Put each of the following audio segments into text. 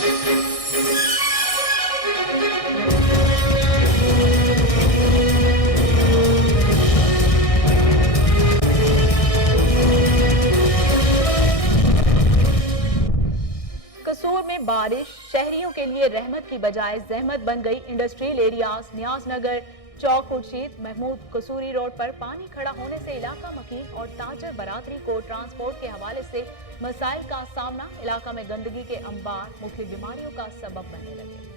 कसूर में बारिश शहरियों के लिए रहमत की बजाय जहमत बन गई। इंडस्ट्रियल एरियाज न्याज नगर चौक खुर्शीद महमूद कसूरी रोड पर पानी खड़ा होने से इलाका मकीन और ताजर बरादरी को ट्रांसपोर्ट के हवाले से मसाइल का सामना। इलाका में गंदगी के अंबार मुख्तलिफ बीमारियों का सबब बनने लगे।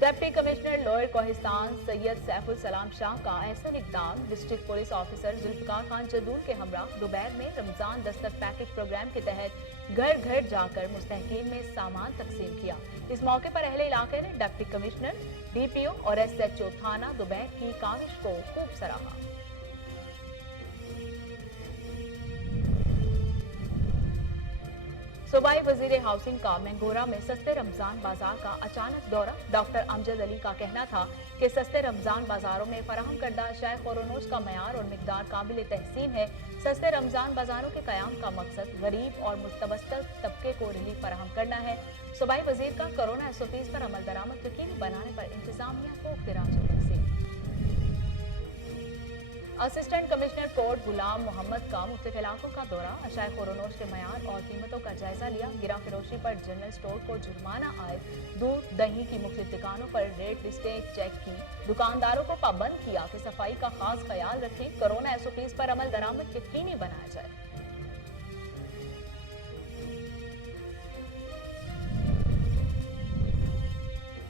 डिप्टी कमिश्नर लोअर कोहिस्तान सैयद सैफुल सलाम शाह का एहसन इकदाम। District police officer Zulfiqar Khan Jadoon के हमरा दोपहर में रमजान दस्तक पैकेज प्रोग्राम के तहत घर घर जाकर मुस्तहकीन में सामान तकसीम किया। इस मौके पर अहले इलाके ने डिप्टी कमिश्नर DPO और SHO थाना दोपहर की काविश को खूब सराहा। सूबाई वजीर हाउसिंग का मैंगोरा में सस्ते रमजान बाजार का अचानक दौरा। डॉक्टर अमजद अली का कहना था कि सस्ते रमजान बाजारों में फराहम करदा अशाए खुरोनोश का मयार और मिकदार काबिल तहसीन है। सस्ते रमजान बाजारों के कयाम का मकसद गरीब और मुस्तबस्तर तबके को रिलीफ फराहम करना है। सूबाई वजीर का कोरोना SOPs पर अमल दरामद यकीनी बनाने पर इंतजामिया को गिराज तहसीन। असिस्टेंट कमिश्नर कोर्ट गुलाम मोहम्मद का मुख्तलिफ इलाकों का दौरा। अशाए खुरोनोश के मयार और कीमतों का जायजा लिया। गिरा फिरोशी पर जनरल स्टोर को जुर्माना आयद। दूध दही की मुख्तलिफ दुकानों पर रेट लिस्टें चेक की। दुकानदारों को पाबंद किया कि सफाई का खास ख्याल रखें। कोरोना SOPs पर अमल दरामद यकीनी बनाया जाए।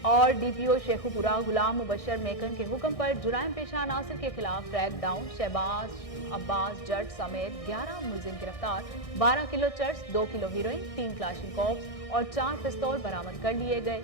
और DPO शेखुपुरा गुलाम मुबशर मेकन के हुक्म पर जुराइम पेशा नासिर के खिलाफ क्रैक डाउन। शहबाज अब्बास जट समेत 11 मुलजिम गिरफ्तार। 12 किलो चर्स, 2 किलो हीरोइन, 3 क्लाशिनकोव्स और 4 पिस्तौल बरामद कर लिए गए।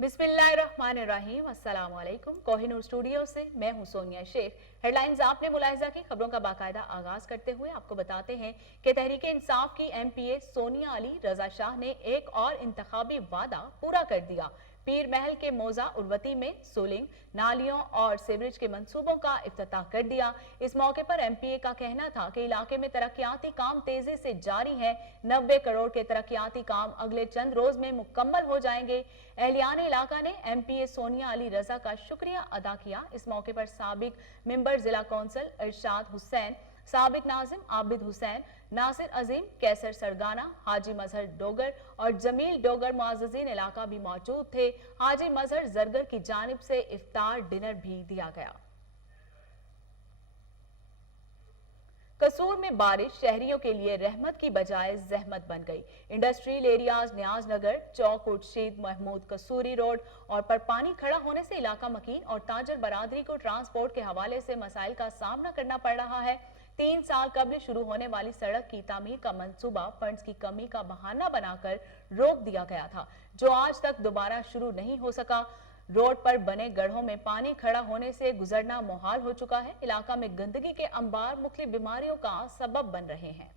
बिस्मिल्लाहिर्रहमानिर्रहीम। अस्सलाम वालेकुम। कोहिनूर स्टूडियो से मैं हूं सोनिया शेख। हेडलाइंस आपने मुलाहिजा की। खबरों का बाकायदा आगाज करते हुए आपको बताते हैं कि तहरीक इंसाफ की MPA सोनिया अली रजा शाह ने एक और इंतखाबी वादा पूरा कर दिया। पीर महल के मौजा उर्वती में सोलिंग, नालियों और सीवरेज के मंसूबों का इफ्तिताह कर दिया। इस मौके पर MPA का कहना था कि इलाके में तरक्याती काम तेजी से जारी है। 90 करोड़ के तरक्याती काम अगले चंद रोज में मुकम्मल हो जाएंगे। अहलियान इलाका ने MPA सोनिया अली रजा का शुक्रिया अदा किया। इस मौके पर साबिक मेंबर जिला कौंसिल इरशाद हुसैन, साबिक नाजिम आबिद हुसैन, नासिर अजीम, कैसर सरगाना, हाजी मजहर डोगर और जमील डोगर मुअज़्ज़िज़ीन इलाका भी मौजूद थे। हाजी मजहर जरगर की जानिब से इफ्तार डिनर भी दिया गया। कसूर में बारिश शहरियों के लिए रहमत की बजाय जहमत बन गई। इंडस्ट्रियल एरियाज न्याज नगर चौक खुर्शीद महमूद कसूरी रोड और पर पानी खड़ा होने से इलाका मकीन और ताजर बरादरी को ट्रांसपोर्ट के हवाले से मसाइल का सामना करना पड़ रहा है। 3 साल कबल शुरू होने वाली सड़क की तामीर का मंसूबा फंड्स की कमी का बहाना बनाकर रोक दिया गया था, जो आज तक दोबारा शुरू नहीं हो सका। रोड पर बने गड्ढों में पानी खड़ा होने से गुजरना मुहाल हो चुका है। इलाका में गंदगी के अंबार मुख्तलिफ बीमारियों का सबब बन रहे हैं।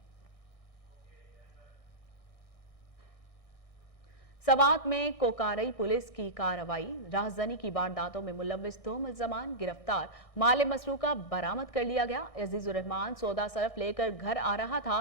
सवात में कोकारई पुलिस की कार्रवाई। राहजनी की वारदातों में मुलव्विस 2 मुल्जमान गिरफ्तार। माल मसरूका बरामद कर लिया गया। अजीजुर रहमान सौदा सरफ लेकर घर आ रहा था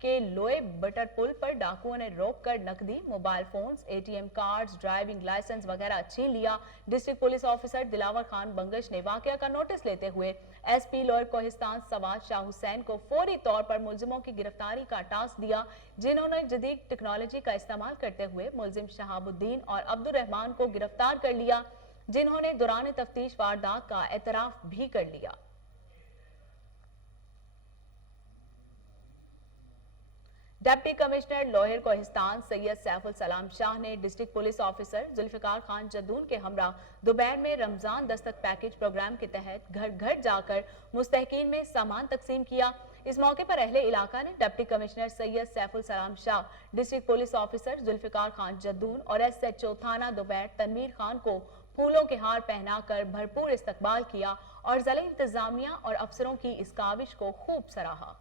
के लोए बटर पुल पर डाकुओं ने रोककर नकदी, mobile phones, ATM cards, driving licence वगैरह छीन लिया। District police officer Dilawar Khan Bangash ने वाकया का नोटिस लेते हुए SP लोअर कोहिस्तान सवाद शाह हुसैन को फौरी तौर पर मुलजिमों की गिरफ्तारी का टास्क दिया, जिन्होंने जदीद टेक्नोलॉजी का इस्तेमाल करते हुए मुलजिम शहाबुद्दीन और अब्दुल रहमान को गिरफ्तार कर लिया, जिन्होंने दौरान तफ्तीश वारदात का एतराफ भी कर लिया। डिप्टी कमिश्नर लोअर कोहिस्तान सैयद सैफुल सलाम शाह ने district police officer Zulfiqar Khan Jadoon के हमरा दोपहर में रमजान दस्तक पैकेज प्रोग्राम के तहत घर घर जाकर मुस्तहकीन में सामान तकसीम किया। इस मौके पर अहले इलाका ने deputy commissioner Syed Saiful Salam Shah, district police officer Zulfiqar Khan Jadoon और SHO थाना दोपहर तनवीर खान को फूलों के हार पहनाकर भरपूर इस्तकबाल किया और जिला इंतजामिया और अफसरों की इस काविश को खूब सराहा।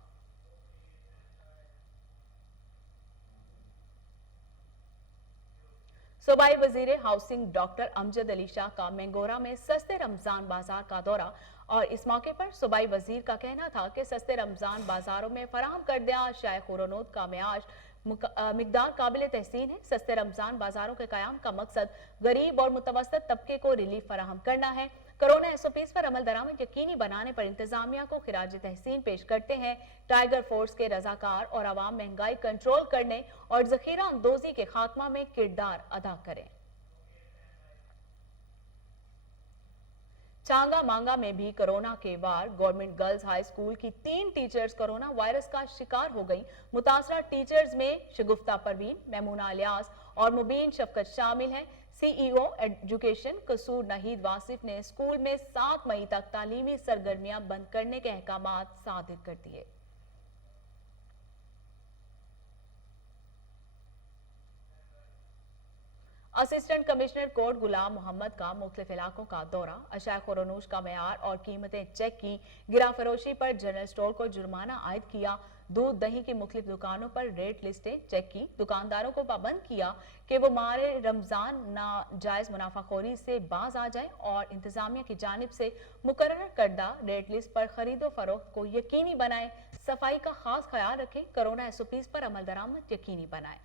सूबाई वजीर हाउसिंग डॉक्टर अमजद अली शाह का मैंगोरा में सस्ते रमजान बाजार का दौरा और इस मौके पर सूबाई वजीर का कहना था कि सस्ते रमजान बाजारों में फराहम करदा अशियाए खुरानोत का म्यार मिकदार काबिल तहसीन है। सस्ते रमजान बाजारों के कयाम का मकसद गरीब और मुतवस्तित तबके को रिलीफ फराहम करना है। कोरोना SOPs पर अमल दरामद यकीनी बनाने पर इंतजामिया को खिराज तहसीन पेश करते हैं। टाइगर फोर्स के रजाकार और आवाम महंगाई कंट्रोल करने और जखीरा अंदोजी के खात्मा में किरदार अदा करें। चांगा मांगा में भी कोरोना के वार। गवर्नमेंट गर्ल्स हाई स्कूल की 3 टीचर्स कोरोना वायरस का शिकार हो गई। मुतासरा टीचर्स में शगुफ्ता परवीन, मेमूना इलियास और मुबीन शफकत शामिल हैं। CEO एजुकेशन कसूर नहीद वासिफ ने स्कूल में 7 मई तक तालीमी सरगर्मियां बंद करने के अहकामात सादिर कर दिए। असिस्टेंट कमिश्नर कोर्ट गुलाम मोहम्मद का मुख्तलिफ इलाकों का दौरा। अशियाए खुरानोश का मेयार और कीमतें चेक की। गिरा फरोशी पर जनरल स्टोर को जुर्माना आयद किया। दूध दही की मुख्तलिफ दुकानों पर रेट लिस्टें चेक की। दुकानदारों को पाबंद किया कि वो मारे रमजान नाजायज मुनाफाखोरी से बाज आ जाए और इंतजामिया की जानिब से मुकर्रर करदा रेट लिस्ट पर खरीदो फरोख्त को यकीनी बनाएं। सफाई का खास ख्याल रखें। कोरोना SOPs पर अमल दरामद यकीनी बनाएं।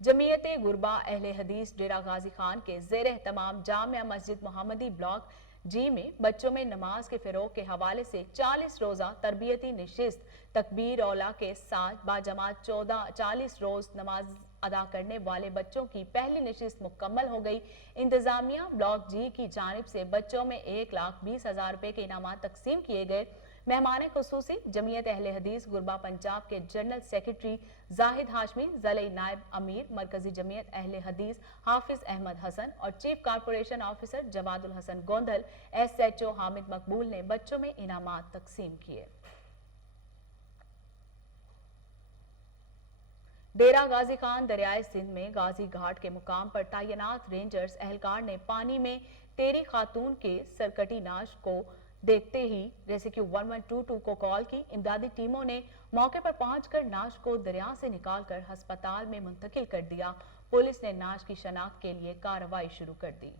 जमीयत गुरबा अहले हदीस डेरा गाजी खान के ज़ेर एहतमाम जामिया मस्जिद मोहम्मदी ब्लॉक G में बच्चों में नमाज के फ़रोग़ के हवाले से 40 रोज़ा तरबियती निशिस्त तकबीर औला के साथ बाजमात 40 रोज़ नमाज अदा करने वाले बच्चों की पहली नशिस्त मुकम्मल हो गई। इंतजामिया ब्लॉक G की जानिब से बच्चों में 1,20,000 रुपए के इनामात तकसीम किए गए। मेहमान खुसूसी जमीयत अहले हदीस गुरबा पंजाब के जनरल सेक्रेटरी जाहिद हाशमी, ज़िला नायब अमीर मरकजी जमीयत अहले हदीस हाफिज अहमद हसन और chief corporation officer Jawadul Hassan Gondal SHO Hamid Maqbool ने बच्चों में इनामात तकसीम किए। डेरा गाजी खान दरियाए सिंध में गाजी घाट के मुकाम पर तैनात रेंजर्स एहलकार ने पानी में तेरी खातून के सरकटी नाश को देखते ही रेस्क्यू 1122 को कॉल की। इमदादी टीमों ने मौके पर पहुंचकर नाश को दरिया से निकालकर अस्पताल में मुंतकिल कर दिया। पुलिस ने नाश की शनाख्त के लिए कार्रवाई शुरू कर दी।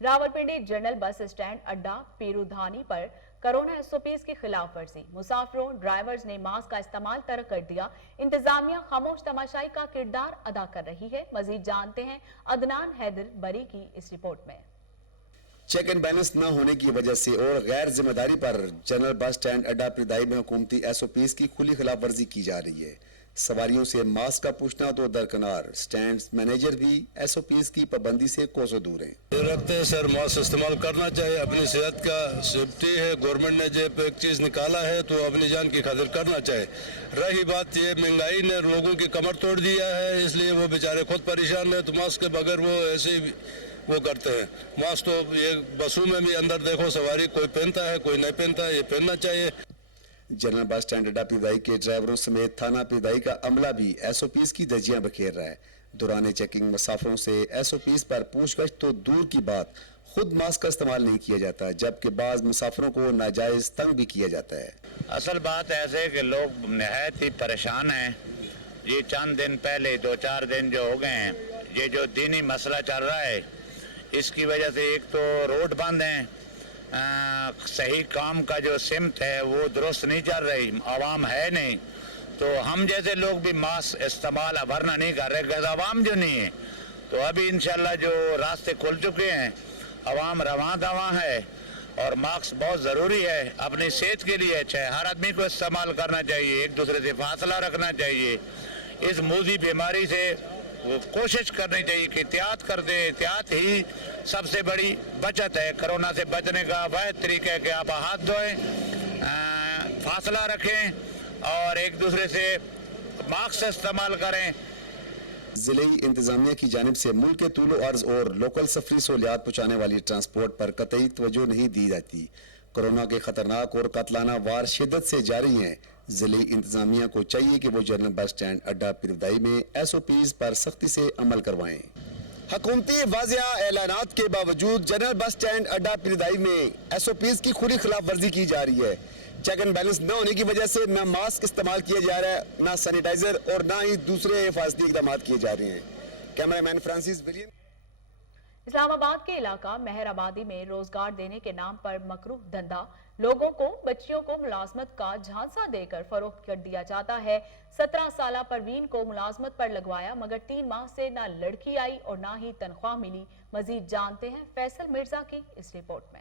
रावलपिंडी जनरल बस स्टैंड अड्डा पीरूधानी पर कोरोना SOPs की खिलाफ वर्जी। मुसाफिरों ड्राइवर्स ने मास्क का इस्तेमाल तर्क कर दिया। इंतजामिया खामोश तमाशाई का किरदार अदा कर रही है। मजीद जानते हैं अदनान हैदर बरी की इस रिपोर्ट में। चेक एंड बैलेंस न होने की वजह से और गैर जिम्मेदारी पर जनरल बस स्टैंड अड्डा पिरदाई में हुकूमती SOPs की खुली खिलाफ वर्जी की जा रही है। सवारियों से मास्क का पूछना तो दरकिनार, स्टैंड मैनेजर भी SOPs की पाबंदी से कोसों दूर हैं। रखते हैं सर, मास्क इस्तेमाल करना चाहिए। अपनी सेहत का सेफ्टी है, गवर्नमेंट ने जब एक चीज़ निकाला है तो अपनी जान की खातिर करना चाहिए। रही बात ये महंगाई ने लोगों की कमर तोड़ दिया है, इसलिए वो बेचारे खुद परेशान है, तो मास्क के बगैर वो ऐसे ही वो करते हैं। मास्क तो ये बसों में भी अंदर देखो सवारी कोई पहनता है कोई नहीं पहनता है, ये पहनना चाहिए। जनरल बस स्टैंड अड्डा पिरदाई के ड्राइवरों समेत थाना पिरदाई का अमला भी SOPs की धज्जियां बखेर रहा है। दौरान चेकिंग मुसाफिरों से SOPs पर पूछगछ तो दूर की बात, खुद मास्क का इस्तेमाल नहीं किया जाता, जबकि बाज मुसाफिरों को नाजायज तंग भी किया जाता है। असल बात ऐसे है कि लोग नहायत ही परेशान हैं। ये चंद दिन पहले 2-4 दिन जो हो गए हैं, ये जो दीनी मसला चल रहा है, इसकी वजह से एक तो रोड बंद हैं, सही काम का जो सिमत है वो दुरुस्त नहीं चल रही, आवाम है नहीं, तो हम जैसे लोग भी मास्क इस्तेमाल वरना नहीं कर रहे, आवाम जो नहीं है। तो अभी इंशाल्लाह जो रास्ते खुल चुके हैं, आवाम रवां दवा है और मास्क बहुत ज़रूरी है, अपनी सेहत के लिए अच्छा है। हर आदमी को इस्तेमाल करना चाहिए, एक दूसरे से फासला रखना चाहिए। इस मूजी बीमारी से वो कोशिश करनी चाहिए कि एहतियात कर दे। एहतियात ही सबसे बड़ी बचत है। कोरोना से बचने का वह तरीका है कि आप हाथ धोएं, फासला रखें और एक दूसरे से मास्क इस्तेमाल करें। जिले इंतजामिया की जानिब से मुल्क के तूलो अर्ज और लोकल सफरी सहूलियात पहुँचाने वाली ट्रांसपोर्ट पर कतई तवज्जो नहीं दी जाती। कोरोना के खतरनाक और कतलाना वार शिद्दत से जारी हैं। जिले इंतजामिया को चाहिए कि वो जनरल बस स्टैंड अड्डा पीरदाई में SOPs पर सख्ती से अमल करवाएं। हुकूमती वाज़िया ऐलानात के बावजूद जनरल बस स्टैंड अड्डा पीरदाई में SOPs की खुली खिलाफ वर्जी की जा रही है। चेक एंड बैलेंस न होने की वजह से न मास्क इस्तेमाल किया जा रहा है, न सैनिटाइजर और न ही दूसरे हिफाजती इकदाम किए जा रहे हैं। Cameraman Francis William. इस्लामाबाद के इलाका मेहराबादी में रोजगार देने के नाम पर मकरूह धंधा, लोगों को बच्चियों को मुलाजमत का झांसा देकर फरोख्त कर दिया जाता है। 17 साला परवीन को मुलाजमत पर लगवाया मगर 3 माह से ना लड़की आई और ना ही तनख्वाह मिली। मजीद जानते हैं फैसल मिर्जा की इस रिपोर्ट में।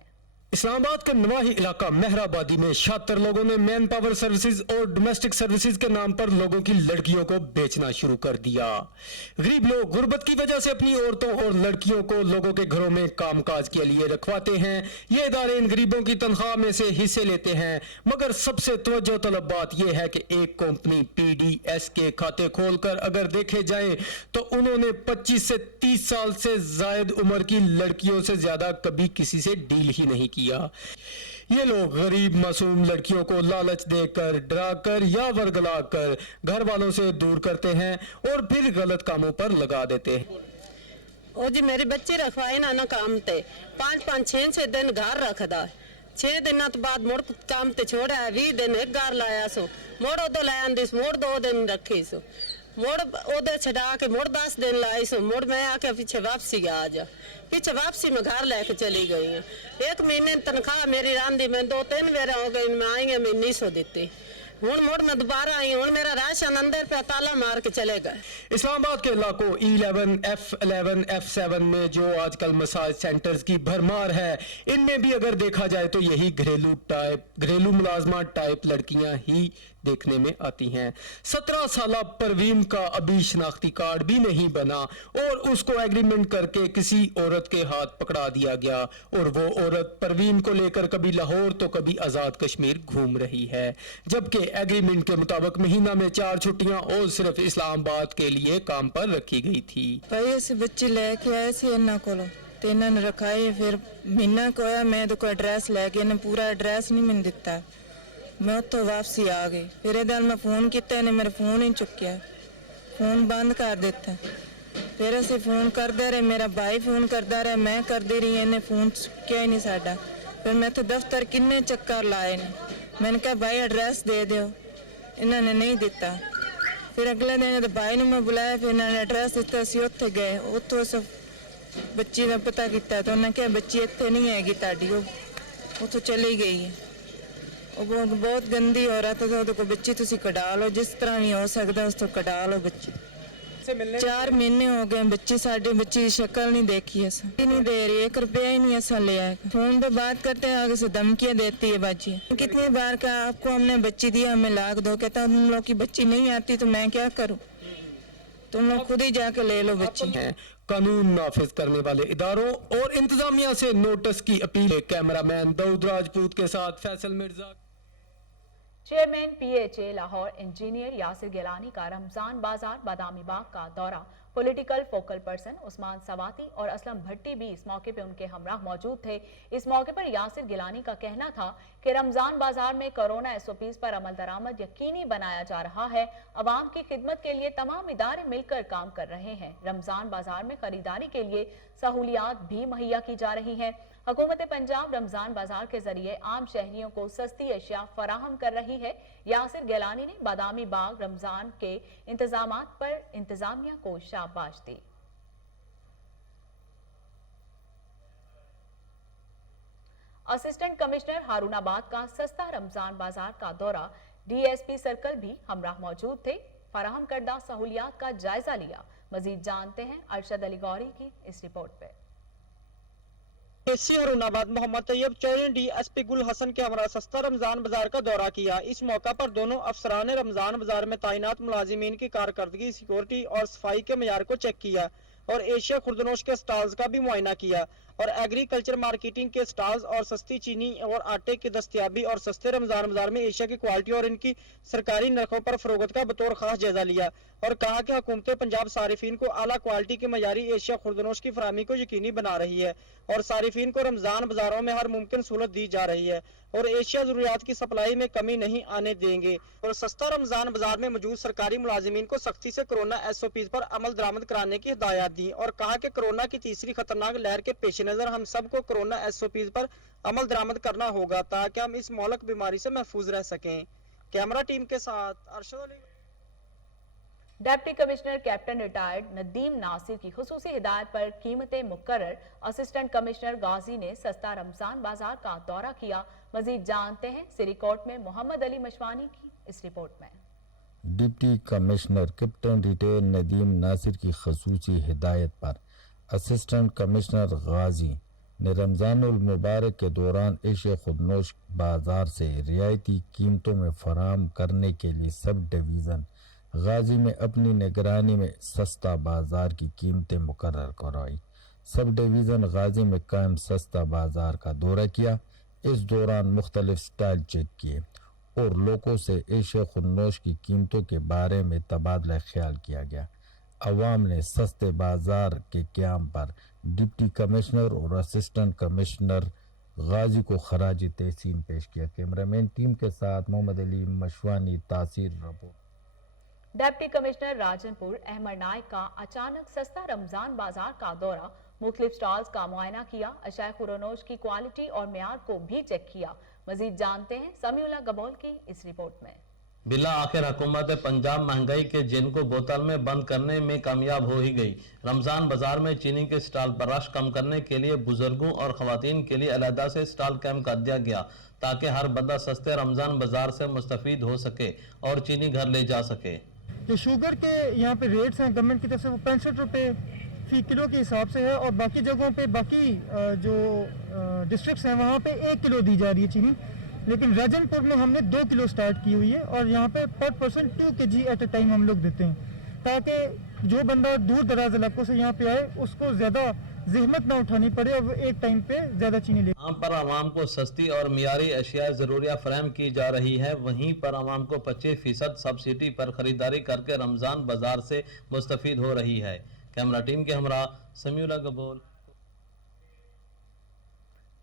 इस्लामाबाद के नवाही इलाका मेहराबादी में 76 लोगों ने मैन पावर सर्विसेज और डोमेस्टिक सर्विसेज के नाम पर लोगों की लड़कियों को बेचना शुरू कर दिया। गरीब लोग गुर्बत की वजह से अपनी औरतों और लड़कियों को लोगों के घरों में कामकाज के लिए रखवाते हैं। ये इदारे इन गरीबों की तनख्वाह में से हिस्से लेते हैं, मगर सबसे तवज्जो तलब बात यह है कि एक कंपनी PDS के खाते खोलकर अगर देखे जाए तो उन्होंने 25 से 30 साल से जायद उम्र की लड़कियों से ज्यादा कभी किसी से डील ही नहीं की। ये लोग गरीब मासूम लड़कियों को लालच देकर, डराकर या वर्गलाकर घर वालों से दूर करते हैं और फिर गलत कामों पर लगा देते हैं। ओ जी मेरे बच्चे रखवाए ना काम ते 5-6 दिन घर रखदा 6 दिन तो बाद मुड़ काम ते छोड़ा 20 दिन एक घर लाया सो मुड़ ओदो लाया दिस मुड़ 2 दिन रखी सो मुड़ ओदो छड़ा के मुड़ 10 दिन लाई सो मुड़ मैं आके पीछे वापसी आ जा पीछे वापसी में घर लेके चली गई हूँ। 1 महीने तनख्वाह मेरी रांधी में 2-3 बेरा हो गई, मैं आई मैं 1900 देती हूँ मुड़ मैं दोबारा आई हूँ मेरा राशन अंदर पे ताला मार के चले गए। इस्लामाबाद के इलाकों E11, F11, F7 में जो आजकल मसाज सेंटर्स की भरमार है, इनमें भी अगर देखा जाए तो यही घरेलू मुलाजमा टाइप लड़कियां ही देखने में आती हैं। 17 साला परवीन का अभी शनाख्ती कार्ड भी नहीं बना और उसको एग्रीमेंट करके किसी औरत के हाथ पकड़ा दिया गया और वो औरत परवीन को लेकर कभी लाहौर तो कभी आजाद कश्मीर घूम रही है, जबकि एग्रीमेंट के मुताबिक महीना में 4 छुट्टियां और सिर्फ इस्लामाबाद के लिए काम पर रखी गई थी। भाई ऐसे बच्चे लेके आए थे इन्ना कोलो ते इन्होंने रखाए, फिर महीना को आया मैं तो कोई एड्रैस लेके इन्हें पूरा एड्रैस नहीं मैंने दिता, मैं उत्थों वापसी आ गई। फिर ये मैं फोन किया इन्हें मेरा फोन ही चुक्या, फोन बंद कर दिता। फिर असी फोन करते रहे, मेरा भाई फोन करता रहा, मैं करती रही, इन्हें फोन चुक्या ही नहीं साडा। फिर मैं तो दफ्तर किन्ने चक्कर लाए ने, मैंने कहा भाई एड्रैस दे दो, इन्होंने नहीं दिता। फिर अगले दिन भाई ने मैं बुलाया, फिर इन्होंने एड्रैस दिता, असी उत्थे गए, उत्थों सब बच्ची का पता किया तो उन्हें कहा बच्ची इत्थे नहीं हैगी ताड़ी, उत्थों चली गई है। वो बहुत गंदी औरत है, तो बच्ची तुसी कटा लो, जिस तरह नहीं हो सकता उस तो कटा लो बच्ची। 4 महीने हो गए बच्ची साड़ी, बच्ची की शक्ल नहीं देखी ऐसा नहीं दे रही, 1 रुपया ही नहीं ऐसा ले आए। फोन पे बात करते हैं, आगे से धमकियां देती है बाजी। कितनी बार कहा आपको हमने बच्ची दी, हमें लाख दो, कहता तुम लोग की बच्ची नहीं आती तो मैं क्या करूं, तुम लोग खुद ही जाके ले लो बच्ची। कानून नाफिज करने वाले इदारों और इंतजामिया से नोटिस की अपील। कैमरामैन दाऊद राजपूत के साथ Faisal Mirza. Chairman PHA Lahore engineer Yasir Gilani का रमजान बाजार बादामी बाग का दौरा, political focal person Usman Swati और असलम भट्टी भी इस मौके पे उनके हमराह मौजूद थे। इस मौके पर यासिर गिलानी का कहना था कि रमजान बाजार में कोरोना SOPs पर अमल दरामद यकीनी बनाया जा रहा है। अवाम की खिदमत के लिए तमाम इदारे मिलकर काम कर रहे हैं। रमजान बाजार में खरीदारी के लिए सहूलियात भी मुहैया की जा रही हैं। हुकूमत पंजाब रमजान बाजार के जरिए आम शहरियों को सस्ती अशिया फराहम कर रही है। यासिर गिलानी ने बादामी बाग रमजान के इंतजामात पर इंतजामिया को शाबाश दी। असिस्टेंट कमिश्नर हारूनाबाद का सस्ता रमजान बाजार का दौरा, DSP सर्कल भी हमराह मौजूद थे, फराहम करदा सहूलियात का जायजा लिया। मजीद जानते हैं अरशद अली गौरी की इस रिपोर्ट पे। हारूनाबाद मोहम्मद तैयब चौधरी DSP गुल हसन के हमरा सस्ता रमजान बाजार का दौरा किया। इस मौका पर दोनों अफसरान ने रमजान बाजार में तैनात मुलाजिमीन की कारकर्दगी, सिक्योरिटी और सफाई के मयार को चेक किया और एशिया खुर्दनोश के स्टॉल्स का भी मुआयना किया और एग्रीकल्चर मार्केटिंग के स्टॉल्स और सस्ती चीनी और आटे की दस्तयाबी और सस्ते रमजान बाजार में एशिया की क्वालिटी और इनकी सरकारी नरखों पर फरोख्त का बतौर खास जायजा लिया और कहा कि हुकूमत पंजाब सारिफीन को आला क्वालिटी के मयारी एशिया खुर्दनोश की फराहमी को यकीनी बना रही है और सारिफीन को रमजान बाजारों में हर मुमकिन सहूलत दी जा रही है और एशिया जरूरियात की सप्लाई में कमी नहीं आने देंगे और सस्ता रमजान बाजार में मौजूद सरकारी मुलाजिमीन को सख्ती से कोरोना SOPs पर अमल दरामद कराने की हिदायत दी और कहा कि कोरोना की तीसरी खतरनाक लहर के पेश नजर हम सबको कोरोना SOPs पर अमल दरामद करना होगा ताकि हम इस मौलक बीमारी से महफूज रह सकें। कैमरा टीम के साथ Arshad Ali. Deputy commissioner captain retired Nadeem Nasir की खुसूसी हिदायत पर कीमतें मुकर्रर असिस्टेंट कमिश्नर गाजी ने सस्ता रमजान बाजार का दौरा किया। मजीद जानते हैं सिरीकोट में मोहम्मद अली मशवानी की इस रिपोर्ट में। Deputy commissioner captain retired Nadeem Nasir की खुसूसी हिदायत पर असिस्टेंट कमिश्नर गाजी ने रमजानुल मुबारक के दौरान एशिया खुदनोश बाजार से रियायती कीमतों में फराहम करने के लिए सब डिवीज़न गाजी में अपनी निगरानी में सस्ता बाजार की कीमतें मुकर्रर करवाई। सब डिवीज़न गाजी में कायम सस्ता बाजार का दौरा किया। इस दौरान मुख्तलिफ स्टॉल चेक किए और लोगों से एशिया खुदनोश की कीमतों के बारे में तबादला ख्याल किया गया। अवाम ने सस्ते बाजार के क़याम पर डिप्टी कमिश्नर और असिस्टेंट कमिश्नर गाजी को खराज तहसीन पेश किया। कैमरामैन टीम के साथ मोहम्मद अली मशवानी, तासीर report. Deputy commissioner Rajanpur Ahmad Naik का अचानक सस्ता रमजान बाजार का दौरा, मुख्तलिफ स्टॉल्स का मुआयना किया, अशाए खुरोनोश की क्वालिटी और मेयार को भी चेक किया। मजीद जानते हैं समीउल्लाह गबोल की इस रिपोर्ट में। बिला आखिर हुकूमत पंजाब महंगाई के जिन को बोतल में बंद करने में कामयाब हो ही गई। रमजान बाजार में चीनी के स्टॉल पर रश कम करने के लिए बुजुर्गों और खवातीन के लिए अलहदा से स्टॉल कैंप कर दिया गया ताकि हर बंदा सस्ते रमजान बाजार से मुस्तफीद हो सके और चीनी घर ले जा सके। जो शुगर के यहाँ पे रेट्स हैं गवर्नमेंट की तरफ से वो 65 रुपये फी किलो के हिसाब से है और बाकी जगहों पे बाकी जो डिस्ट्रिक्ट्स हैं वहाँ पे 1 किलो दी जा रही है चीनी, लेकिन राजनपुर में हमने 2 किलो स्टार्ट की हुई है और यहाँ पे per person 2 kg at a time हम लोग देते हैं ताकि जो बंदा दूर दराज इलाकों से यहाँ पे आए उसको ज़्यादा जहमत ना उठानी पड़े और वो एक टाइम पे ज़्यादा चीनी ले। यहाँ पर आवाम को सस्ती और मियारी अशिया ज़रूरिया फराहम की जा रही है, वहीं पर आवाम को 25% सब्सिडी पर खरीदारी करके रमज़ान बाजार से मुस्तफीद हो रही है। कैमरा टीम के हमरा समीउल्लाह गबोल।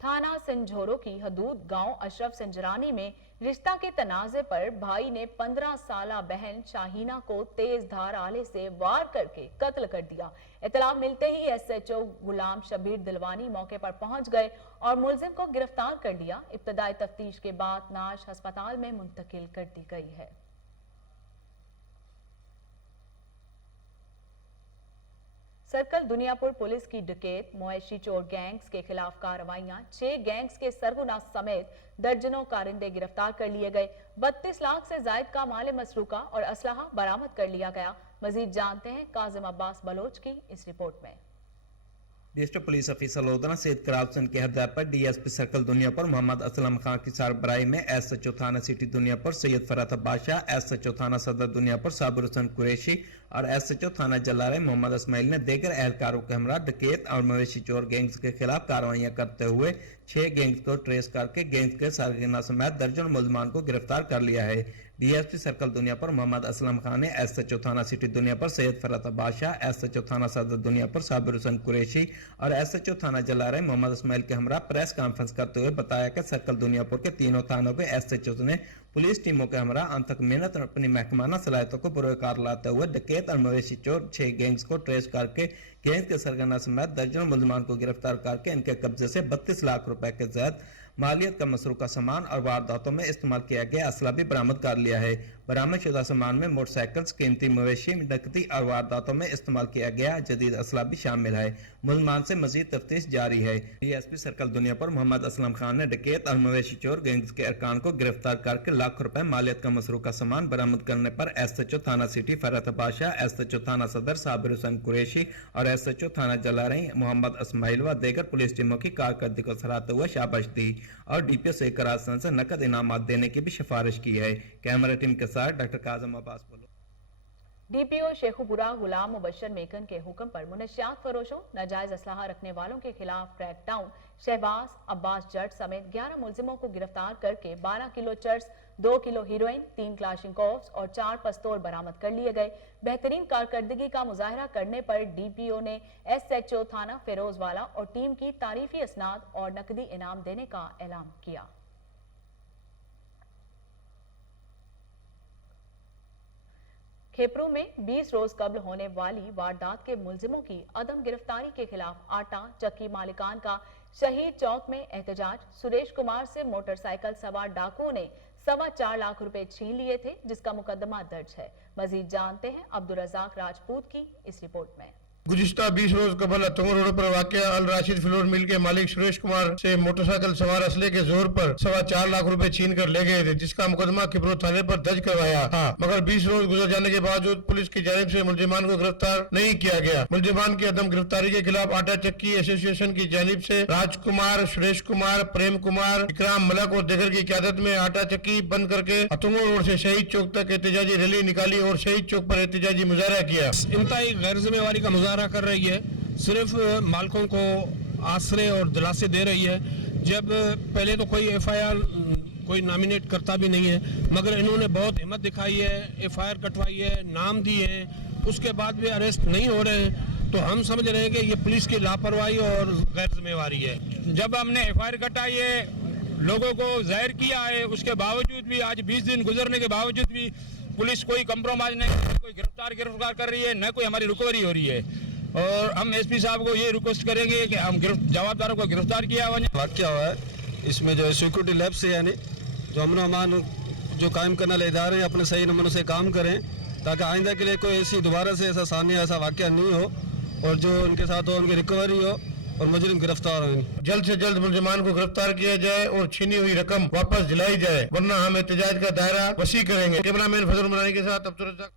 थाना संझोरो की हदूद गांव अशरफ संजरानी में रिश्ता के तनाजे पर भाई ने 15 साला बहन शाहीना को तेज धार आले से वार करके कत्ल कर दिया। इतला मिलते ही SHO गुलाम शबीर दिलवानी मौके पर पहुंच गए और मुलजिम को गिरफ्तार कर लिया। इब्तदाई तफ्तीश के बाद नाश अस्पताल में मुंतकिल कर दी गई है। सर्कल दुनियापुर पुलिस की डकैत मवेशी चोर गैंग्स के खिलाफ कार्रवाइयां, 6 गैंग्स के सरगुना समेत दर्जनों कारिंदे गिरफ्तार कर लिए गए। 32 लाख से जायद का माल मसरूका और असलहा बरामद कर लिया गया। मजीद जानते हैं काजिम अब्बास बलोच की इस रिपोर्ट में। District police officer Lodhna Syed कराउसन की हदायत पर DSP सर्कल दुनियापुर मोहम्मद असलम खान की सरबराही में SHO थाना सिटी दुनियापुर सैयद फरात बादशाह, SHO थाना सदर दुनियापुर साबिर हुसैन कुरैशी और SHO थाना जलारे मोहम्मद इस्माइल ने देगर एहलकारों के हमरा डकैत और मवेशी चोर गैंग्स के खिलाफ कार्रवाइयां करते हुए 6 गैंग्स को ट्रेस करके गैंग्स के सरगना समेत दर्जनों मुलजमान को गिरफ्तार कर लिया है। DSP सर्कल दुनियापुर मोहम्मद असलम खान ने SHO थाना सिटी दुनियापुर सैयद फरात बादशाह, SHO थाना सदर दुनियापुर साबिर हुसैन कुरैशी और SHO थाना जलारे मोहम्मद इस्माइल के हमरा प्रेस कॉन्फ्रेंस करते हुए बताया कि सर्कल दुनियापुर के तीनों थानों के SHO ने पुलिस टीमों के हमरा अंतक मेहनत और अपनी महकमाना सलाहियतों को पुरकार लाते हुए डकैत और मवेशी चोर 6 गैंग्स को ट्रेस करके गैंग्स के सरगना समेत दर्जनों मुलजमान को गिरफ्तार करके इनके कब्जे से 32 लाख रुपए के ज़ायद मालियत का मसरूका सामान और वारदातों में इस्तेमाल किया गया असला भी बरामद कर लिया है। बरामद शुदा सामान में मोटरसाइकिल्स, कीमती मवेशी, नकदी और वारदातों में इस्तेमाल किया गया जदीद असला भी शामिल है। मुलजमान से मजीद तफ्तीश जारी है। DSP सर्कल दुनियापुर मोहम्मद असलम खान ने डकैत और मवेशी चोर गैंग्स के अरकान को गिरफ्तार करके लाख रुपए मालियत का मसरूका सामान बरामद करने पर SHO थाना सिटी फरात बादशाह, SHO थाना सदर साबिर हुसैन कुरैशी और SHO थाना जलारई मोहम्मद इस्माइल व देगर पुलिस टीमों की कारकर्दगी को सराहते हुए शाबाश दी और DPO से करासन से नकद इनामात देने की भी सिफारिश की है। कैमरा टीम के साथ डॉक्टर काजिम अब्बास बोलो। डीपीओ शेखुपुरा गुलाम मुबशर मेकन के हुक्म पर मुनशियात फरोशों, नाजायज असलाहा रखने वालों के खिलाफ क्रैकडाउन। शहबाज अब्बास जट समेत 11 मुलजिमों को गिरफ्तार करके 12 किलो चर्स, 2 किलो हीरोइन, 3 क्लाशिंकोव्स और 4 पिस्तौल बरामद कर लिए गए। बेहतरीन कारकर्दगी का मुजाहरा करने पर डीपीओ ने एसएचओ थाना फिरोजवाला और टीम की तारीफी असनाद और नकदी इनाम देने का ऐलान किया। खेपरू में 20 रोज कब्ल होने वाली वारदात के मुलजिमों की अदम गिरफ्तारी के खिलाफ आटा चक्की मालिकान का शहीद चौक में एहतजाज। सुरेश कुमार से मोटरसाइकिल सवार डाकुओं ने 4.25 लाख रुपए छीन लिए थे, जिसका मुकदमा दर्ज है। मजीद जानते हैं अब्दुल रज़ाक राजपूत की इस रिपोर्ट में। गुज़िश्ता 20 रोज कबल अतंगो रोड पर वाक़या अल राशिद फ्लोर मिल के मालिक सुरेश कुमार से मोटरसाइकिल सवार असले के जोर पर 4.25 लाख रुपए छीन कर ले गए थे, जिसका मुकदमा खिपरो थाने पर दर्ज करवाया था। मगर 20 रोज गुजर जाने के बावजूद पुलिस की जानिब से मुलजिमान को गिरफ्तार नहीं किया गया। मुलजिमान की अदम गिरफ्तारी के खिलाफ आटा चक्की एसोसिएशन की जानिब से राजकुमार, सुरेश कुमार, प्रेम कुमार, इकराम मलक और दिगर की क़यादत में आटा चक्की बंद करके अतंगो रोड से शहीद चौक तक एहतजाजी रैली निकाली और शहीद चौक पर एहतजाजी मुजाहरा किया। इंतहाई गैर जिम्मेवारी का मुजाहरा कर रही है, सिर्फ मालिकों को आसरे और दिलासे दे रही है। जब पहले तो कोई एफआईआर कोई नॉमिनेट करता भी नहीं है, मगर इन्होंने बहुत हिम्मत दिखाई है, एफआईआर कटवाई है, नाम दिए हैं, उसके बाद भी अरेस्ट नहीं हो रहे हैं। तो हम समझ रहे हैं कि ये पुलिस की लापरवाही और गैर जिम्मेवारी है। जब हमने एफआईआर कटाई है, लोगों को जाहिर किया है, उसके बावजूद भी आज 20 दिन गुजरने के बावजूद भी पुलिस कोई कंप्रोमाइज नहीं, कोई गिरफ्तार कर रही है, न कोई हमारी रिकवरी हो रही है। और हम एसपी साहब को ये रिक्वेस्ट करेंगे कि हम जवाबदारों को गिरफ्तार किया वाक़या हुआ है, इसमें जो सिक्योरिटी लैब से यानी जो अमन अमान जो कायम करने वाले इदारे हैं अपने सही नमूने से काम करें, ताकि आइंदा के लिए कोई ऐसी दोबारा से ऐसा सानिया ऐसा वाक़या नहीं हो और जो उनके साथ हो उनकी रिकवरी हो और मुजरिम गिरफ्तार हो। जल्द से जल्द मुलजिमान को गिरफ्तार किया जाए और छीनी हुई रकम वापस दिलाई जाए, वरना हम एहतजाज का दायरा वसी करेंगे। कैमरामैन फजल मनानी के साथ अब्दुल रज़ाक।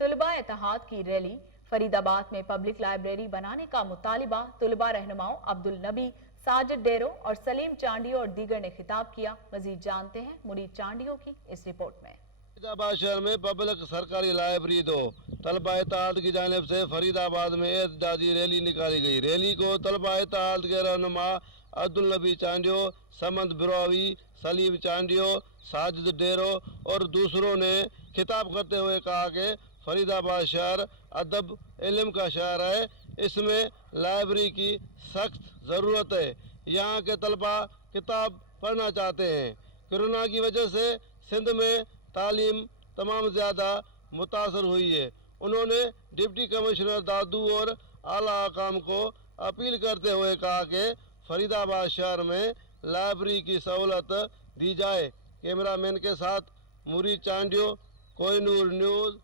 तुलबा इत्तेहाद की रैली। फरीदाबाद में पब्लिक लाइब्रेरी बनाने का मुतालिबा। तुलबा रहनुमाओं अब्दुल नबी, साजिद डेरो और सलीम चांडियो और दीगर ने खिताब किया। मजीद जानते हैं मुनीर चांडियो की इस रिपोर्ट में। फरीदाबाद शहर में पब्लिक सरकारी लाइब्रेरी दो तलबा इत्तेहाद की जानिब से फरीदाबाद में एहतजाजी रैली निकाली गई। रैली को तलबा इत्तेहाद के रहनुमा अब्दुल नबी चांडियो, समंद बिरावी, सलीम चांडियो, साजिद डेरो और दूसरों ने खिताब करते हुए कहा कि फरीदाबाद शहर अदब इल्म का शहर है, इसमें लाइब्रेरी की सख्त ज़रूरत है। यहाँ के तलबा किताब पढ़ना चाहते हैं। कोरोना की वजह से सिंध में तालीम तमाम ज़्यादा मुतासर हुई है। उन्होंने डिप्टी कमिश्नर दादू और आला हकाम को अपील करते हुए कहा कि फरीदाबाद शहर में लाइब्रेरी की सहूलत दी जाए। कैमरामैन के साथ मुरीद चांडियो, कोहिनूर न्यूज़।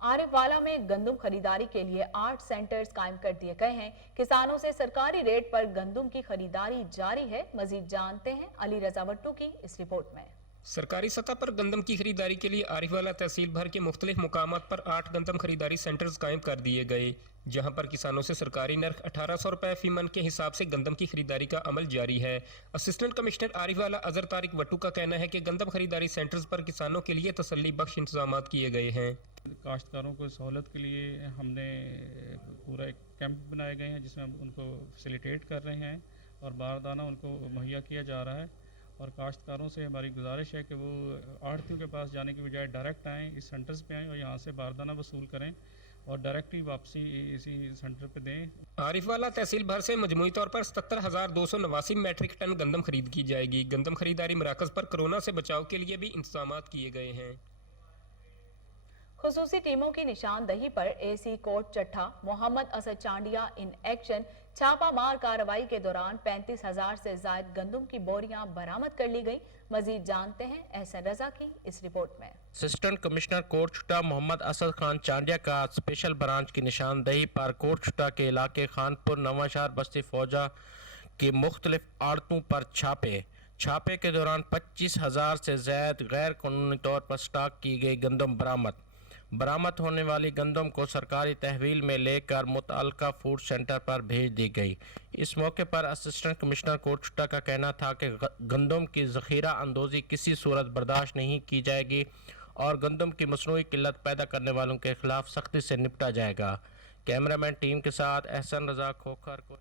आरिफवाला में गंदम खरीदारी के लिए 8 सेंटर्स कायम कर दिए गए हैं। किसानों से सरकारी रेट पर गंदम की खरीदारी जारी है। मजीद जानते हैं अली रजा भट्टू की इस रिपोर्ट में। सरकारी सतह पर गंदम की खरीदारी के लिए आरिफवाला तहसील भर के मुख्तलिफ मुकामात पर 8 गंदम खरीदारी सेंटर्स कायम कर दिए गए, जहां पर किसानों से सरकारी नर्ख 1800 रुपए फी मन के हिसाब से गंदम की खरीदारी का अमल जारी है। असिस्टेंट कमिश्नर आरिफवाला अजहर तारिक वट्टू का कहना है कि गंदम खरीदारी सेंटर्स पर किसानों के लिए तसल्ली बख्श इंतजाम किए गए हैं। काश्तकारों को सहूलत के लिए हमने पूरा एक कैंप बनाए गए हैं, जिसमें हम उनको फैसिलिटेट कर रहे हैं और बारदाना उनको मुहैया किया जा रहा है। और काश्तकारों से हमारी गुजारिश है कि वो आढ़तियों के पास जाने की बजाय डायरेक्ट आएँ, इस सेंटर्स पे आएँ और यहाँ से बारदाना वसूल करें और डायरेक्ट ही वापसी इसी सेंटर पे दें। आरिफवाला तहसील भर से मजमूई तौर पर 77,289 मैट्रिक टन गंदम खरीद की जाएगी। गंदम खरीदारी मराकज पर कोरोना से बचाव के लिए भी इंतजाम किए गए हैं। खुसूसी टीमों की निशानदही पर AC Kot Chattha Mohammad Asad Chandia in action. छापा मार कार्रवाई के दौरान 35,000 से ज्यादा गंदम की बोरियां बरामद कर ली गई। मजीद जानते हैं एहसन रजा की इस रिपोर्ट में। असिस्टेंट कमिश्नर कोट छुटा मोहम्मद असद खान चांडिया का स्पेशल ब्रांच की निशानदही पर कोट छुटा के इलाके खानपुर नवाशहर बस्ती फौजा की मुख्तलिफ आड़तों पर छापे के दौरान 25,000 से ज्यादा गैर कानूनी तौर पर स्टॉक की गई गंदम बरामद। बरामद होने वाली गंदम को सरकारी तहवील में लेकर मुतअल्लिका फूड सेंटर पर भेज दी गई। इस मौके पर असिस्टेंट कमिश्नर कोटशुटा का कहना था कि गंदम की ज़ख़ीरा अंदोज़ी किसी सूरत बर्दाश्त नहीं की जाएगी और गंदम की मसनूई किल्लत पैदा करने वालों के खिलाफ सख्ती से निपटा जाएगा। कैमरामैन टीम के साथ एहसन रजा खोखर को।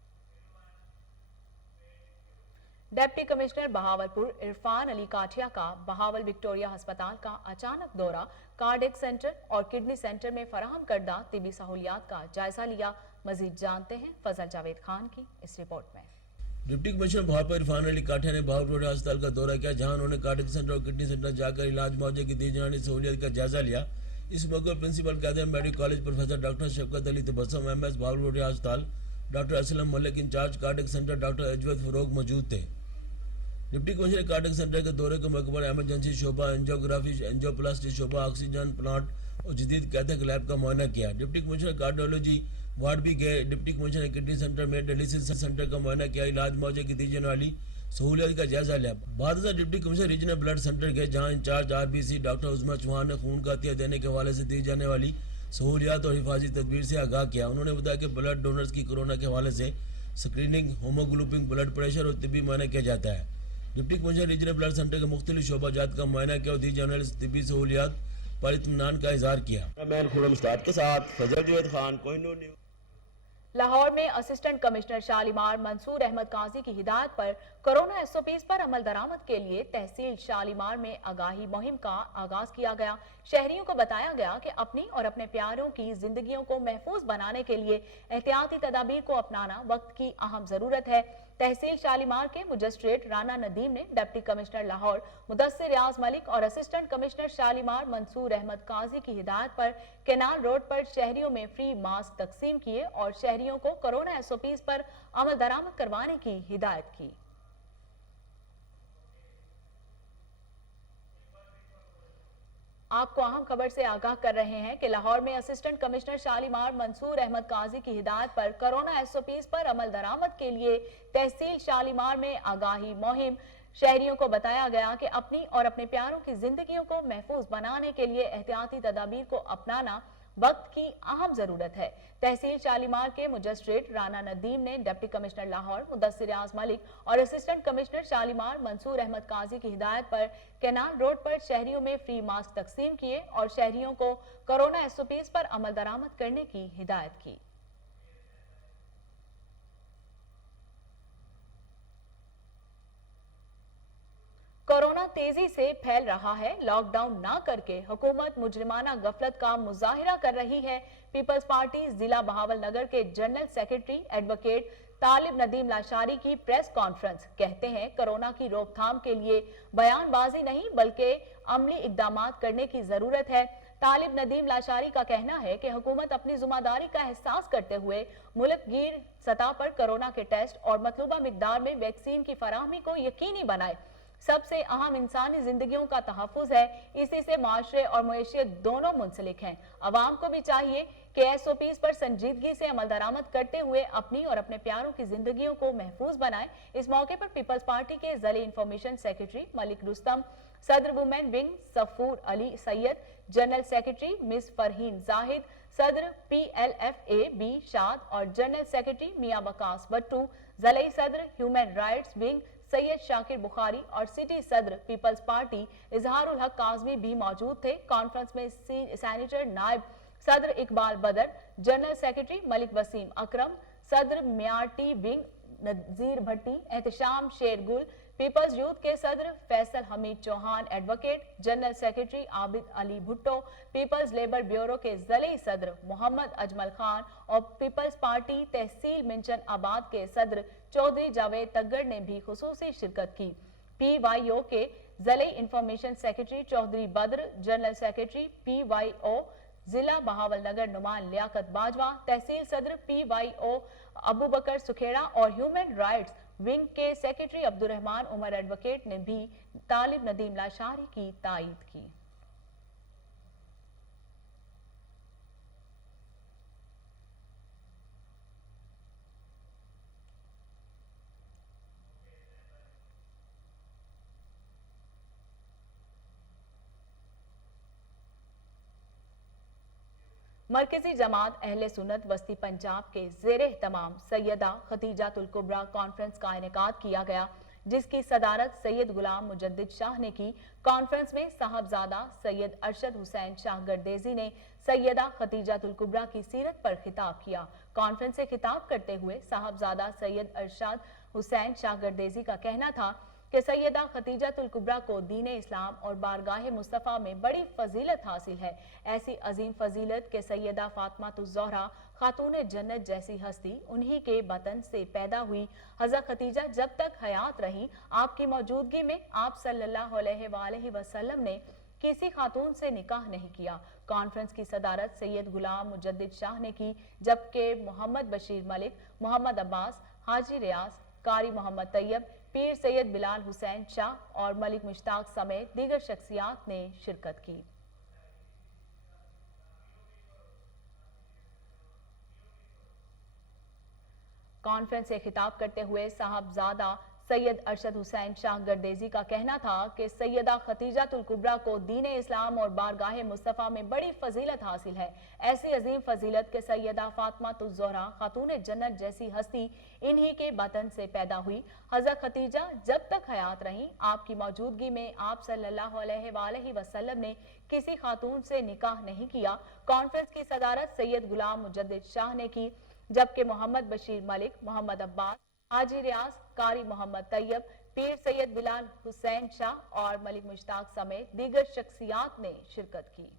डिप्टी कमिश्नर बहावलपुर इरफान अली काठिया का बहावल विक्टोरिया अस्पताल का अचानक दौरा कार्डियक सेंटर और किडनी सेंटर में फराहम करदा तिबी सहूलियात का जायजा लिया। मजीद जानते हैं फजल जावेद खान की इस रिपोर्ट में। डिप्टी कमिश्नर बहावलपुर इरफान अली काठिया ने बहावलपुर अस्पताल का दौरा किया, जहां उन्होंने कार्डियक सेंटर और किडनी सेंटर जाकर इलाज मुआवजे की दी जाने वाली सहूलियत का जायजा लिया। इस मौके पर principal Quaid-e medical college professor doctor Shafqat Ali Tabassum MS Bahawalpur अस्पताल, doctor Aslam Malik incharge cardiac centre, doctor Ajwad Farogh मौजूद थे। डिप्टी कमिश्नर कार्डियक सेंटर के दौरे के मौके पर एमरजेंसी शोबा, एंजियोग्राफी, एंजियोप्लास्टी शोबा, ऑक्सीजन प्लांट और जदीद कैथेक लैब का मुआयना किया। डिप्टी कमिश्नर कार्डियोलॉजी वार्ड भी गए। डिप्टी कमिश्नर किडनी सेंटर में डायलिसिस सेंटर का मुआयना किया, इलाज मुआवजे की दी जाने वाली सहूलियत का जायजा लिया। बाद में deputy commissioner regional blood centre गए, जहां इंचार्ज आरबीसी डॉक्टर उस्मा चौहान ने खून का अतिया देने के हवाले से दी जाने वाली सहूलियात और हिफाजी तदबीर से आगाह किया। उन्होंने बताया कि ब्लड डोनर्स की कोरोना के हवाले से स्क्रीनिंग, होमोग्लोबिन, ब्लड प्रेशर और तिब्बी मुआयना किया जाता है। Deputy commissioner regional blood centre के मुख्तलिफ शोबाजात का मुआयना किया और दी जाने वाली तिब्बी सहूलियात पर इत्मीनान का इजहार किया। मैं खुरम स्टार्ट के साथ फजल जावेद खान, कोहिनूर न्यूज़। लाहौर में असिस्टेंट कमिश्नर शालीमार मंसूर अहमद काजी की हिदायत पर कोरोना एसओपीज पर अमल दरामद के लिए तहसील शालीमार में आगाही मुहिम का आगाज किया गया। शहरियों को बताया गया कि अपनी और अपने प्यारों की जिंदगियों को महफूज बनाने के लिए एहतियाती तदाबीर को अपनाना वक्त की अहम जरूरत है। तहसील शालीमार के मजिस्ट्रेट राना नदीम ने डिप्टी कमिश्नर लाहौर मुदस्सिर रियाज मलिक और असिस्टेंट कमिश्नर शालीमार मंसूर अहमद काजी की हिदायत पर केनाल रोड पर शहरियों में फ्री मास्क तकसीम किए और शहरियों को कोरोना एसओपीज पर अमल दरामद करवाने की हिदायत की। आपको अहम खबर से आगाह कर रहे हैं कि लाहौर में असिस्टेंट कमिश्नर शालीमार मंसूर अहमद काजी की हिदायत पर कोरोना एसओपीज पर अमल दरामद के लिए तहसील शालीमार में आगाही मुहिम। शहरियों को बताया गया कि अपनी और अपने प्यारों की जिंदगियों को महफूज बनाने के लिए एहतियाती तदाबीर को अपनाना वक्त की अहम जरूरत है। तहसील शालीमार के मजिस्ट्रेट राना नदीम ने डिप्टी कमिश्नर लाहौर मुदस्सिर रियाज मलिक और असिस्टेंट कमिश्नर शालीमार मंसूर अहमद काजी की हिदायत पर केनाल रोड पर शहरियों में फ्री मास्क तकसीम किए और शहरियों को कोरोना एसओपीज पर अमल दरामद करने की हिदायत की। कोरोना तेजी से फैल रहा है। लॉकडाउन ना करके हुकूमत मुजरिमाना गफलत का मुजाहिरा कर रही है। पीपल्स पार्टी जिला बहावलनगर के जनरल सेक्रेटरी एडवोकेट तालिब नदीम लाशारी की प्रेस कॉन्फ्रेंस। कहते हैं कोरोना की रोकथाम के लिए बयानबाजी नहीं बल्कि अमली इकदामात करने की जरूरत है। तालिब नदीम लाशारी का कहना है कि हुकूमत अपनी जिम्मेदारी का एहसास करते हुए मुल्क गिर सतह पर कोरोना के टेस्ट और मतलूबा मिकदार में वैक्सीन की फराहमी को यकीनी बनाए। सबसे अहम इंसानी जिंदगियों का तहफ़्फ़ुज़ है, इसी से माशरे और मईशियत दोनों मुंसलिक हैं। अवाम को भी चाहिए कि एसओपीज पर संजीदगी से अमल दरामद करते हुए अपनी और अपने प्यारों की जिंदगियों को महफूज बनाए। इस मौके पर पीपल्स पार्टी के ज़िला इंफॉर्मेशन सेक्रेटरी मलिक रुस्तम, सदर women wing Safoor Ali Syed, general secretary miss Farheen Zahid, सदर PLFA बी शाद और जनरल सेक्रेटरी मियां वकास बट्टू, ज़िला सदर human rights wing Syed Shakir Bukhari और सिटी सदर पीपल्स पार्टी इजहारुल हक काजमी भी मौजूद थे। कॉन्फ्रेंस में सैनिटर नायब सदर इकबाल बदर, जनरल सेक्रेटरी मलिक वसीम अकरम, सदर मियाटी विंग नजीर भट्टी, एहतशाम शेरगुल, पीपल्स यूथ के सदर Faisal Hameed Chauhan advocate, general secretary Abid Ali Bhutto, Peoples Labour Bureau के ज़िले सदर मोहम्मद अजमल खान और पीपल्स पार्टी तहसील मिंचन आबाद के सदर चौधरी जावेद तग्गड़ ने भी खुसूसी शिरकत की। PYO के ज़िले information secretary Chaudhry Badar, general secretary PYO जिला बहावलनगर नुमान लियाकत बाजवा, तहसील सदर PYO अबू बकर सुखेड़ा और ह्यूमन राइट्स विंग के सेक्रेटरी अब्दुर्रहमान उमर एडवोकेट ने भी तालिब नदीम लाशारी की तायीद की। मरकजी जमात अहले सुन्नत वस्ती पंजाब के ज़ेरे एहतमाम सैयदा खतीजातुल कुबरा कॉन्फ्रेंस का इनेकाद किया गया, जिसकी सदारत सैयद गुलाम मुजद्दिद शाह ने की। कॉन्फ्रेंस में साहबजादा सैयद अरशद हुसैन शाह गर्देजी ने सैयदा खतीजातुल कुबरा की सीरत पर खिताब किया। कॉन्फ्रेंस से खिताब करते हुए साहबजादा सैयद अरशद हुसैन शाह गर्देजी का कहना था कि सैयदा खतीजातुल कुबरा को दीन इस्लाम और बारगाह मुस्तफ़ा में बड़ी फजीलत हासिल है। ऐसी अजीम फजीलत के सैयदा फातिमातुज़ ज़हरा खातून जन्नत जैसी हस्ती उन्हीं के बतन से पैदा हुई। हज़रत खतीजा जब तक हयात रही, आपकी मौजूदगी में आप सल्लल्लाहु अलैहि वसल्लम ने किसी खातून से निकाह नहीं किया। कॉन्फ्रेंस की सदारत सैयद गुलाम मुजद्दिद शाह ने की, जबकि मोहम्मद बशीर मलिक, मोहम्मद अब्बास, हाजी रियाज, कारी मोहम्मद तैयब, पीर सैयद बिलाल हुसैन शाह और मलिक मुश्ताक समेत दीगर शख्सियात ने शिरकत की। कॉन्फ्रेंस से खिताब करते हुए साहबजादा सैयद अरशद हुसैन शाह गर्देजी का कहना था कि सैयदा खतीजातुल कुबरा को दीन इस्लाम और बारगाह मुस्तफ़ा में बड़ी फजीलत हासिल है। ऐसी अजीम फजीलत के सैयदा फातिमातुज़ ज़हरा खातून जन्नत जैसी हस्ती इन्हीं के बतन से पैदा हुई। हज़रत खतीजा जब तक हयात रहीं, आपकी मौजूदगी में आप सल्लल्लाहु अलैहि वसल्लम ने किसी खातून से निकाह नहीं किया। कॉन्फ्रेंस की सदारत सैयद गुलाम मुजद्दिद शाह ने की, जबकि मोहम्मद बशीर मलिक, मोहम्मद अब्बास, हाजी रियाज, कारी मोहम्मद तैयब, पीर सैयद बिलाल हुसैन शाह और मलिक मुश्ताक समेत दीगर शख्सियात ने शिरकत की।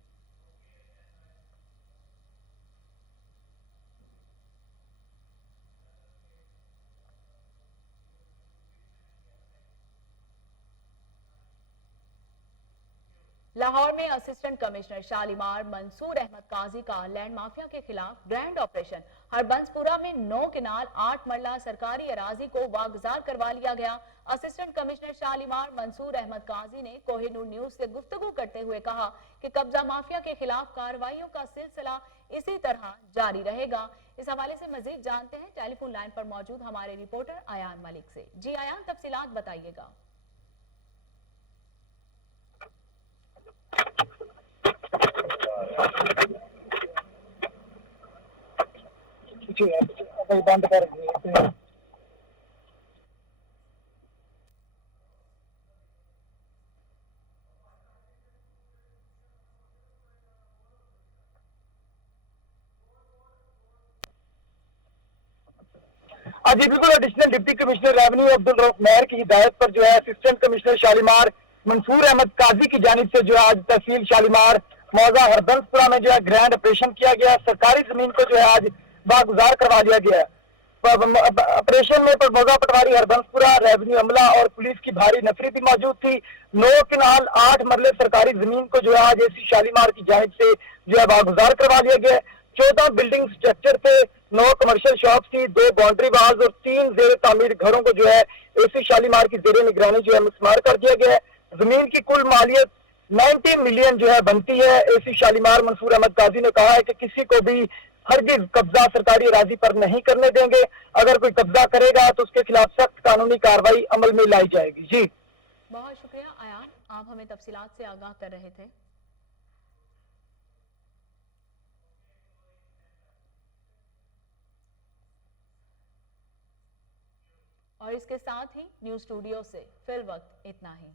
लाहौर में असिस्टेंट कमिश्नर शालीमार मंसूर अहमद काजी का लैंड माफिया के खिलाफ ग्रैंड ऑपरेशन। हरबंसपुरा में 9 किनाल 8 मरला सरकारी अराजी को वागुजार करवा लिया गया। असिस्टेंट कमिश्नर शालीमार मंसूर अहमद काजी ने कोहिनूर न्यूज से गुफ्तगू करते हुए कहा कि कब्जा माफिया के खिलाफ कार्रवाइयों का सिलसिला इसी तरह जारी रहेगा। इस हवाले से मजीद जानते हैं टेलीफोन लाइन पर मौजूद हमारे रिपोर्टर आयान मलिक से। जी आयान, तफसीलात बताइएगा। बंद कर जी बिल्कुल। Additional deputy commissioner revenue Abdul Rauf Mehar की हिदायत पर जो है असिस्टेंट कमिश्नर शालीमार मंसूर अहमद काजी की जानिब से जो है आज तहसील शालीमार मौजा हरबंसपुरा में जो है ग्रैंड ऑपरेशन किया गया। सरकारी जमीन को जो है आज बागुजार करवा लिया गया है। ऑपरेशन में मौजा पटवारी हरबंसपुरा, रेवेन्यू अमला और पुलिस की भारी नफरी भी मौजूद थी। 9 किनाल 8 मरले सरकारी जमीन को जो है आज एसी शालीमार की जानिब से जो है बागुजार करवा लिया गया। 14 बिल्डिंग स्ट्रक्चर थे, 9 कमर्शियल शॉप थी, 2 बाउंड्री वाल्स और 3 जेर तामीर घरों को जो है एसी शालीमार की जेर निगरानी जो है मुस्मार कर दिया गया है। जमीन की कुल मालियत 90 मिलियन जो है बनती है। एसी शालीमार मंसूर अहमद काजी ने कहा है कि किसी को भी हरगिज कब्जा सरकारी अराजी पर नहीं करने देंगे। अगर कोई कब्जा करेगा तो उसके खिलाफ सख्त कानूनी कार्रवाई अमल में लाई जाएगी। जी बहुत शुक्रिया आयान, आप हमें तफसीलात से आगाह कर रहे थे। और इसके साथ ही न्यूज़ स्टूडियो से फिल वक्त इतना ही।